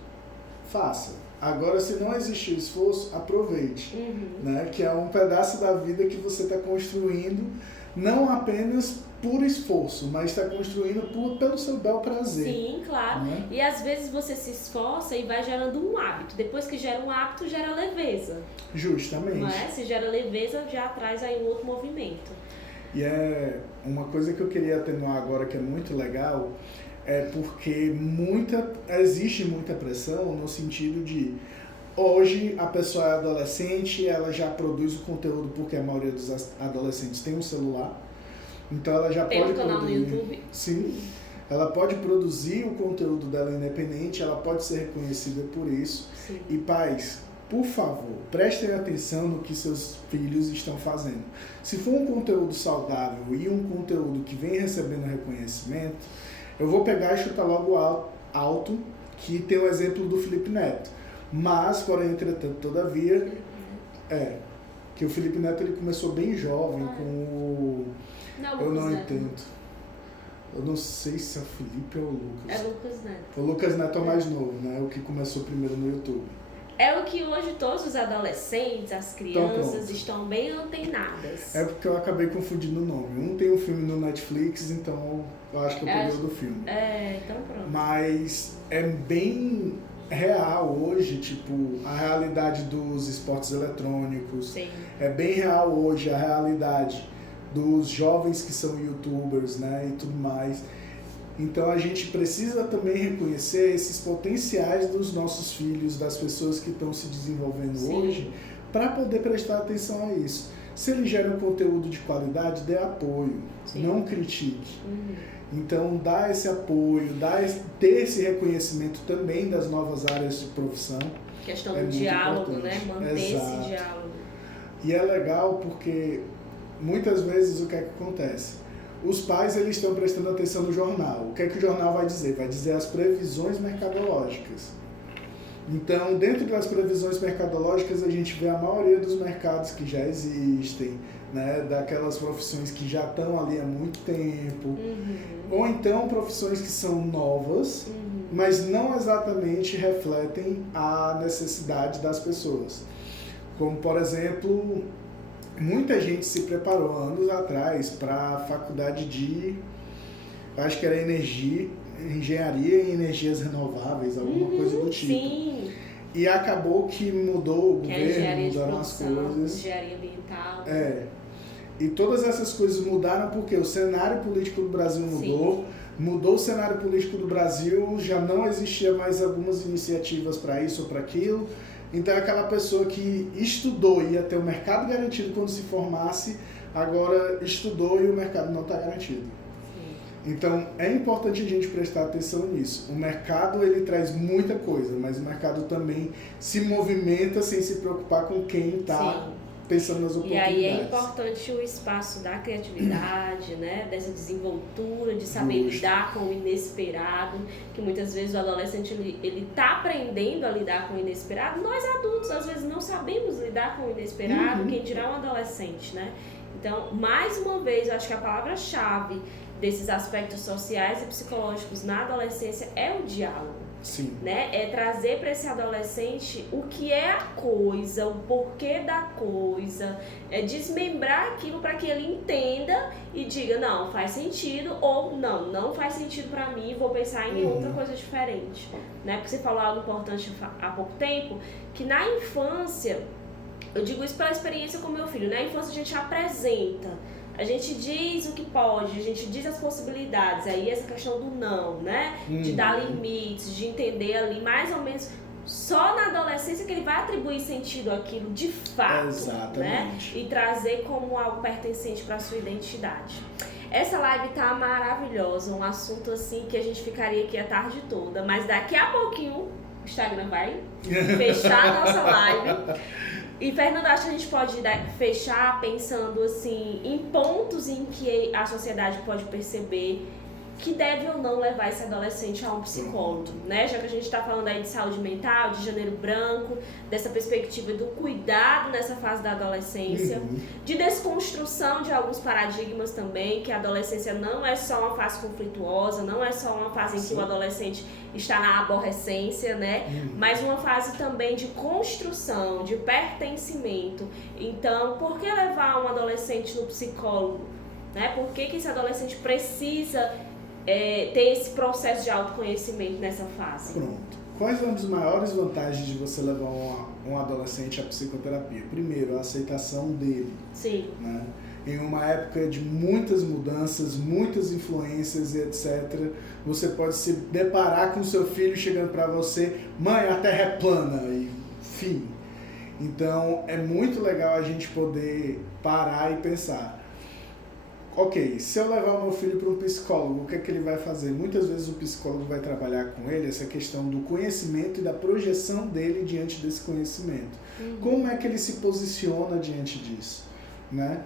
faça. Agora, se não existir esforço, aproveite, né? Que é um pedaço da vida que você está construindo, não apenas por esforço, mas está construindo pelo seu bel prazer. Sim, claro. Né? E às vezes você se esforça e vai gerando um hábito. Depois que gera um hábito, gera leveza. Justamente. Não é? Se gera leveza, já traz aí um outro movimento. E é uma coisa que eu queria atenuar agora, que é muito legal, é porque existe muita pressão no sentido de hoje a pessoa é adolescente, ela já produz o conteúdo porque a maioria dos adolescentes tem um celular, então ela já tem pode um canal produzir, no YouTube. Sim, ela pode produzir o conteúdo dela independente, ela pode ser reconhecida por isso. Sim. E pais, por favor, prestem atenção no que seus filhos estão fazendo. Se for um conteúdo saudável e um conteúdo que vem recebendo reconhecimento, eu vou pegar e chutar logo alto, que tem o exemplo do Felipe Neto. Mas, porém, entretanto, todavia, que o Felipe Neto ele começou bem jovem com o... Eu não entendo. Eu não sei se é o Felipe ou o Lucas. É Lucas Neto. O Lucas Neto é o mais novo, né? O que começou primeiro no YouTube. É o que hoje todos os adolescentes, as crianças estão bem antenadas. É porque eu acabei confundindo o nome. Um tem um filme no Netflix, então eu acho que eu peguei o do filme. Então pronto. Mas é bem real hoje, tipo, a realidade dos esportes eletrônicos. Sim. É bem real hoje a realidade dos jovens que são youtubers, né, e tudo mais. Então a gente precisa também reconhecer esses potenciais dos nossos filhos, das pessoas que estão se desenvolvendo hoje, para poder prestar atenção a isso. Se eles geram conteúdo de qualidade, dê apoio, não critique. Então dá esse apoio, ter esse reconhecimento também das novas áreas de profissão. Questão do diálogo, né? Manter esse diálogo. E é legal porque muitas vezes o que é que acontece? Os pais eles estão prestando atenção no jornal. O que é que o jornal vai dizer? Vai dizer as previsões mercadológicas. Então, dentro das previsões mercadológicas, a gente vê a maioria dos mercados que já existem, né? Daquelas profissões que já estão ali há muito tempo. Ou então profissões que são novas, mas não exatamente refletem a necessidade das pessoas. Como, por exemplo... Muita gente se preparou anos atrás para a faculdade de, acho que era engenharia em energias renováveis, alguma coisa do tipo. Sim. E acabou que mudou o governo, mudaram as coisas. Engenharia ambiental. E todas essas coisas mudaram porque o cenário político do Brasil mudou. Mudou o cenário político do Brasil, já não existia mais algumas iniciativas para isso ou para aquilo. Então, aquela pessoa que estudou e ia ter o mercado garantido quando se formasse, agora estudou e o mercado não está garantido. Então, é importante a gente prestar atenção nisso. O mercado, ele traz muita coisa, mas o mercado também se movimenta sem se preocupar com quem está pensando nas oportunidades. E aí é importante o espaço da criatividade, né? Dessa desenvoltura, de saber lidar com o inesperado, que muitas vezes o adolescente ele tá aprendendo a lidar com o inesperado. Nós adultos às vezes não sabemos lidar com o inesperado, quem dirá um adolescente, né? Então, mais uma vez, eu acho que a palavra-chave desses aspectos sociais e psicológicos na adolescência é o diálogo. Sim. Né? É trazer para esse adolescente o que é a coisa, o porquê da coisa, é desmembrar aquilo para que ele entenda e diga, não, faz sentido, ou não faz sentido para mim, vou pensar em outra coisa diferente. Né? Porque você falou algo importante há pouco tempo, que na infância, eu digo isso pela experiência com meu filho, na infância a gente apresenta, a gente diz o que pode, a gente diz as possibilidades, aí essa questão do não, né? De dar limites, de entender ali mais ou menos, só na adolescência que ele vai atribuir sentido àquilo de fato, né? E trazer como algo pertencente para a sua identidade. Essa live tá maravilhosa, um assunto assim que a gente ficaria aqui a tarde toda, mas daqui a pouquinho o Instagram vai fechar a nossa live. E, Fernanda, acho que a gente pode fechar pensando assim, em pontos em que a sociedade pode perceber que deve ou não levar esse adolescente a um psicólogo, né? Já que a gente está falando aí de saúde mental, de Janeiro Branco, dessa perspectiva do cuidado nessa fase da adolescência, de desconstrução de alguns paradigmas também, que a adolescência não é só uma fase conflituosa, não é só uma fase em que o adolescente está na aborrecência, né? Mas uma fase também de construção, de pertencimento. Então, por que levar um adolescente no psicólogo? Né? Por que esse adolescente precisa ter esse processo de autoconhecimento nessa fase? Pronto. Quais são as maiores vantagens de você levar um adolescente à psicoterapia? Primeiro, a aceitação dele. Sim. Né? Em uma época de muitas mudanças, muitas influências e etc., você pode se deparar com seu filho chegando para você, mãe, a terra é plana, e fim. Então, é muito legal a gente poder parar e pensar, ok, se eu levar o meu filho para um psicólogo, o que é que ele vai fazer? Muitas vezes o psicólogo vai trabalhar com ele essa questão do conhecimento e da projeção dele diante desse conhecimento. Como é que ele se posiciona diante disso? Né?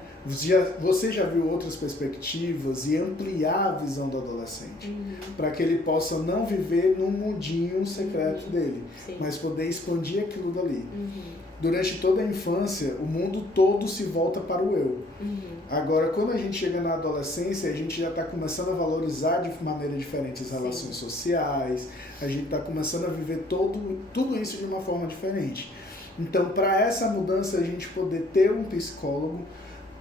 Você já viu outras perspectivas e ampliar a visão do adolescente, para que ele possa não viver num mundinho secreto dele, mas poder expandir aquilo dali. Durante toda a infância, o mundo todo se volta para o eu. Agora, quando a gente chega na adolescência, a gente já está começando a valorizar de maneira diferente as relações sociais, a gente está começando a viver tudo isso de uma forma diferente. Então, para essa mudança, a gente poder ter um psicólogo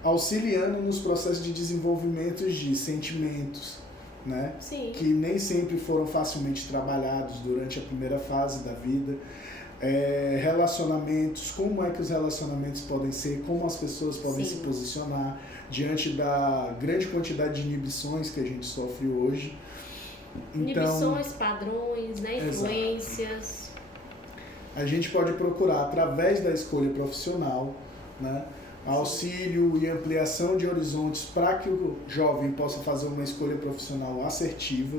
auxiliando nos processos de desenvolvimento de sentimentos, né? Sim. Que nem sempre foram facilmente trabalhados durante a primeira fase da vida. Relacionamentos, como é que os relacionamentos podem ser, como as pessoas podem se posicionar diante da grande quantidade de inibições que a gente sofre hoje. Então, inibições, padrões, né? Influências. A gente pode procurar, através da escolha profissional, né, auxílio e ampliação de horizontes para que o jovem possa fazer uma escolha profissional assertiva,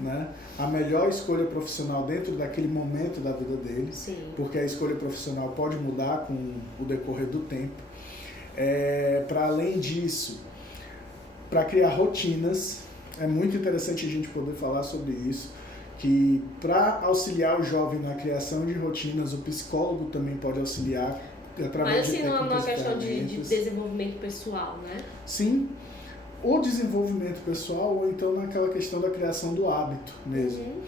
né? A melhor escolha profissional dentro daquele momento da vida dele, porque a escolha profissional pode mudar com o decorrer do tempo. Para além disso, para criar rotinas, é muito interessante a gente poder falar sobre isso, que para auxiliar o jovem na criação de rotinas, o psicólogo também pode auxiliar através de técnicas. Mas assim, numa questão de desenvolvimento pessoal, né? Sim, o desenvolvimento pessoal ou então naquela questão da criação do hábito mesmo,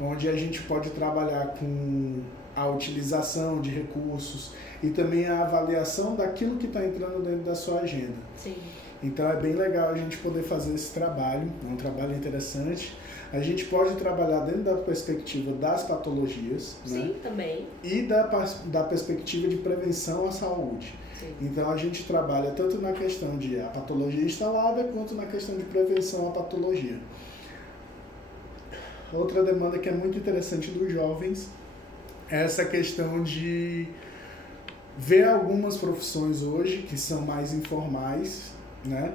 onde a gente pode trabalhar com a utilização de recursos e também a avaliação daquilo que está entrando dentro da sua agenda. Sim. Então é bem legal a gente poder fazer esse trabalho, é um trabalho interessante. A gente pode trabalhar dentro da perspectiva das patologias, sim, né? Também. E da perspectiva de prevenção à saúde. Sim. Então a gente trabalha tanto na questão de a patologia instalada, quanto na questão de prevenção à patologia. Outra demanda que é muito interessante dos jovens é essa questão de ver algumas profissões hoje que são mais informais, né?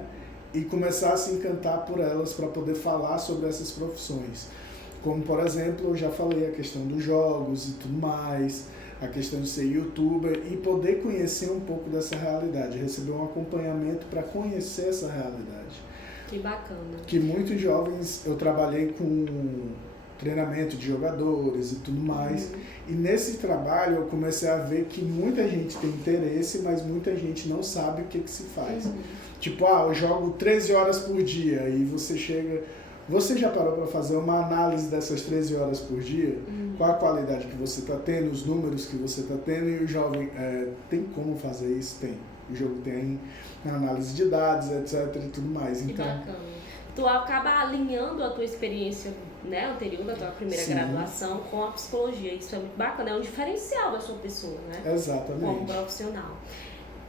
E começar a se encantar por elas para poder falar sobre essas profissões. Como, por exemplo, eu já falei a questão dos jogos e tudo mais, a questão de ser youtuber e poder conhecer um pouco dessa realidade, receber um acompanhamento para conhecer essa realidade. Que bacana. Que muitos jovens, eu trabalhei com treinamento de jogadores e tudo mais, e nesse trabalho eu comecei a ver que muita gente tem interesse, mas muita gente não sabe o que se faz. Tipo, eu jogo 13 horas por dia e você chega... Você já parou para fazer uma análise dessas 13 horas por dia? Qual a qualidade que você está tendo, os números que você está tendo? E o jovem, tem como fazer isso? Tem. O jogo tem análise de dados, etc. e tudo mais. Que bacana. Tu acaba alinhando a tua experiência, né, anterior, da tua primeira graduação com a psicologia. Isso é muito bacana, é um diferencial da sua pessoa, né? Exatamente. Como profissional.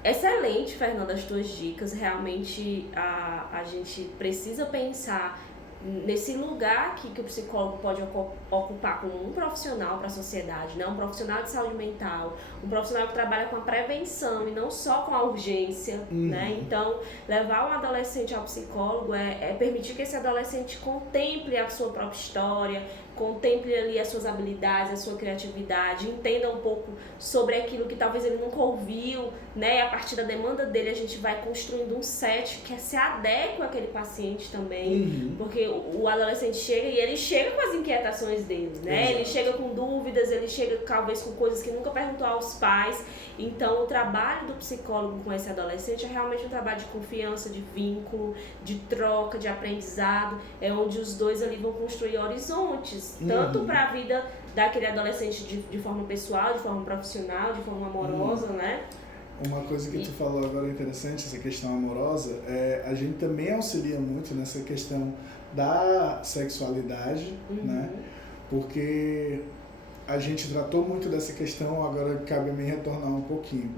Excelente, Fernanda, as tuas dicas. Realmente a gente precisa pensar nesse lugar que o psicólogo pode ocupar como um profissional para a sociedade, né? Um profissional de saúde mental, um profissional que trabalha com a prevenção e não só com a urgência, né? Então, levar um adolescente ao psicólogo é permitir que esse adolescente contemple a sua própria história, contemple ali as suas habilidades, a sua criatividade, entenda um pouco sobre aquilo que talvez ele nunca ouviu, né? E a partir da demanda dele a gente vai construindo um set que se adequa àquele paciente também, porque o adolescente chega e ele chega com as inquietações dele, né? Exato. Ele chega com dúvidas, ele chega talvez com coisas que nunca perguntou aos pais. Então o trabalho do psicólogo com esse adolescente é realmente um trabalho de confiança, de vínculo, de troca, de aprendizado, é onde os dois ali vão construir horizontes, tanto para a vida daquele adolescente de forma pessoal, de forma profissional, de forma amorosa, né? Uma coisa que tu falou agora interessante, essa questão amorosa, a gente também auxilia muito nessa questão da sexualidade, né? Porque a gente tratou muito dessa questão, agora cabe a mim retornar um pouquinho.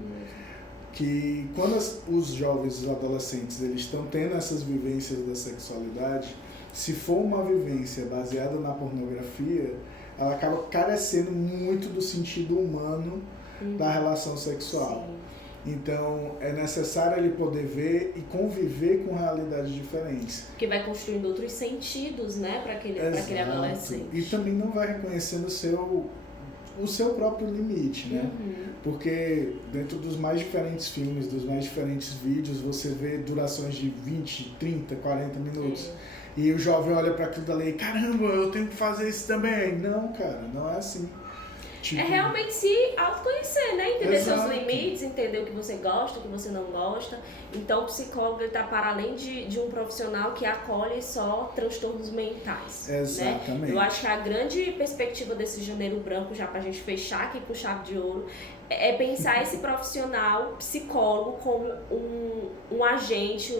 Que quando os jovens, os adolescentes, eles estão tendo essas vivências da sexualidade, se for uma vivência baseada na pornografia, ela acaba carecendo muito do sentido humano da relação sexual. Sim. Então, é necessário ele poder ver e conviver com realidades diferentes. Que vai construindo outros sentidos, né, para aquele adolescente. E também não vai reconhecendo o seu próprio limite, né? Porque dentro dos mais diferentes filmes, dos mais diferentes vídeos, você vê durações de 20, 30, 40 minutos. E o jovem olha para aquilo dali e, caramba, eu tenho que fazer isso também. Não, cara, não é assim. Tipo, é realmente se autoconhecer, né? Entender seus limites, entender o que você gosta, o que você não gosta. Então, o psicólogo está para além de um profissional que acolhe só transtornos mentais. Exatamente. Né? Eu acho que a grande perspectiva desse Janeiro Branco, já para a gente fechar aqui com chave de ouro, é pensar esse profissional psicólogo como um agente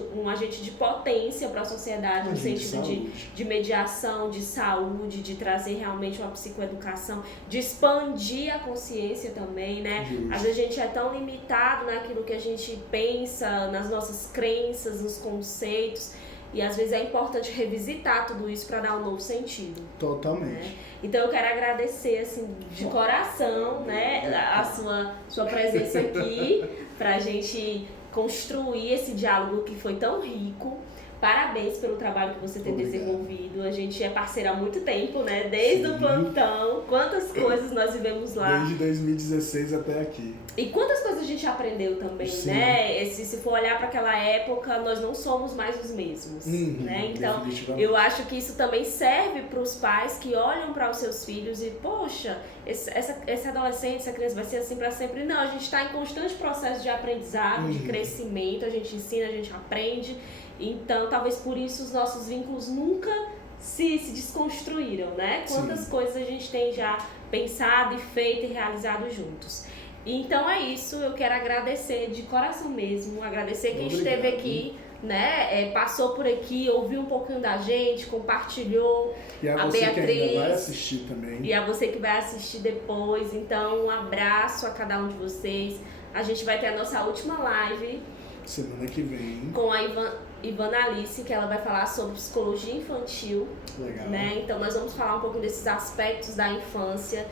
de potência para a sociedade, no sentido de mediação, de saúde, de trazer realmente uma psicoeducação, de expandir a consciência também, né? Às vezes a gente é tão limitado naquilo que a gente pensa, nas nossas crenças, nos conceitos, e às vezes é importante revisitar tudo isso para dar um novo sentido. Totalmente. Né? Então eu quero agradecer assim, de coração, né, a sua presença aqui para a gente construir esse diálogo que foi tão rico. Parabéns pelo trabalho que você tem desenvolvido. A gente é parceira há muito tempo, né? Desde o plantão. Quantas coisas nós vivemos lá. Desde 2016 até aqui. E quantas coisas a gente aprendeu também, né? Se for olhar para aquela época, nós não somos mais os mesmos, né? Então, eu acho que isso também serve para os pais que olham para os seus filhos e, poxa, esse adolescente, essa criança vai ser assim para sempre. Não, a gente está em constante processo de aprendizado, de crescimento. A gente ensina, a gente aprende. Então, talvez por isso os nossos vínculos nunca se desconstruíram, né? Quantas coisas a gente tem já pensado e feito e realizado juntos. Então é isso, eu quero agradecer de coração mesmo, agradecer quem esteve aqui, né? Passou por aqui, ouviu um pouquinho da gente, compartilhou. E a você Beatriz, que ainda vai assistir também. E a você que vai assistir depois. Então, um abraço a cada um de vocês. A gente vai ter a nossa última live semana que vem com a Ivana Alice, que ela vai falar sobre psicologia infantil. Legal. Né? Então nós vamos falar um pouco desses aspectos da infância.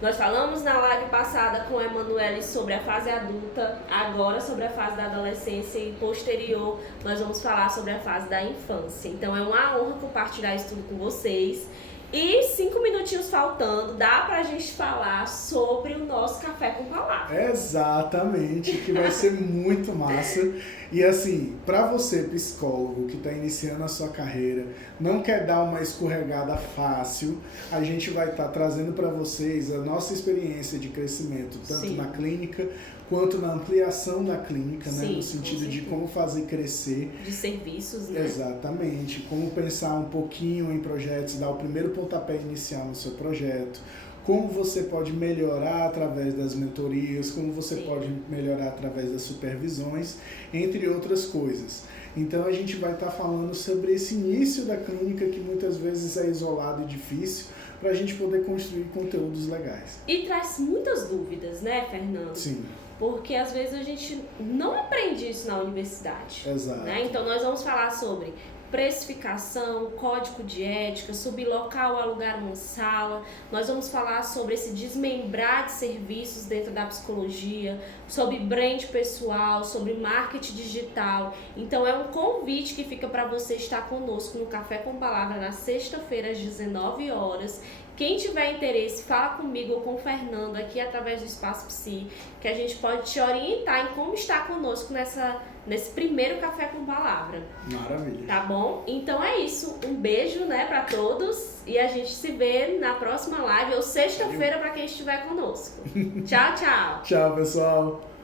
Nós falamos na live passada com a Emanuele sobre a fase adulta, agora sobre a fase da adolescência e posterior nós vamos falar sobre a fase da infância. Então é uma honra compartilhar isso tudo com vocês. E 5 minutinhos faltando, dá pra gente falar sobre o nosso Café com Palavra. Exatamente, que vai ser muito massa. E assim, pra você, psicólogo, que tá iniciando a sua carreira, não quer dar uma escorregada fácil, a gente vai estar trazendo pra vocês a nossa experiência de crescimento, tanto na clínica, quanto na ampliação da clínica, né? No sentido de como fazer crescer. De serviços, né? Exatamente. Como pensar um pouquinho em projetos, dar o primeiro pontapé inicial no seu projeto. Como você pode melhorar através das mentorias, como você pode melhorar através das supervisões, entre outras coisas. Então a gente vai estar falando sobre esse início da clínica que muitas vezes é isolado e difícil, para a gente poder construir conteúdos legais. E traz muitas dúvidas, né, Fernando? Sim. Porque às vezes a gente não aprende isso na universidade. Exato. Né? Então nós vamos falar sobre precificação, código de ética, sublocar ou alugar uma sala. Nós vamos falar sobre esse desmembrar de serviços dentro da psicologia, sobre brand pessoal, sobre marketing digital. Então é um convite que fica para você estar conosco no Café com Palavra na sexta-feira às 19 horas. Quem tiver interesse, fala comigo ou com o Fernando aqui através do Espaço Psi, que a gente pode te orientar em como estar conosco nesse primeiro Café com Palavra. Maravilha. Tá bom? Então é isso. Um beijo, né, para todos e a gente se vê na próxima live ou sexta-feira para quem estiver conosco. Tchau, tchau. Tchau, pessoal.